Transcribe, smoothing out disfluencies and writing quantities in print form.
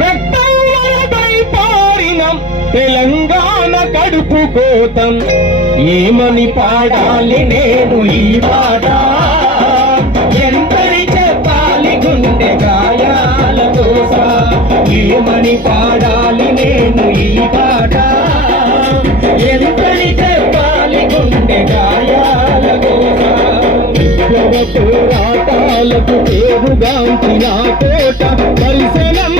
రక్తంపై పారిన తెలంగాణ కడుపు కోతం ఏమని పాడాలి నేను ఈ పాట ఎంతని చెప్పాలి గుండె గాయాల దోస ఏమని పాడాలి నేను ఈ పాట ఎంతని చెప్పాలి గుండె గాయాల దోస పోరాటాలకు పేరుగాంచిన కోట పరిసరం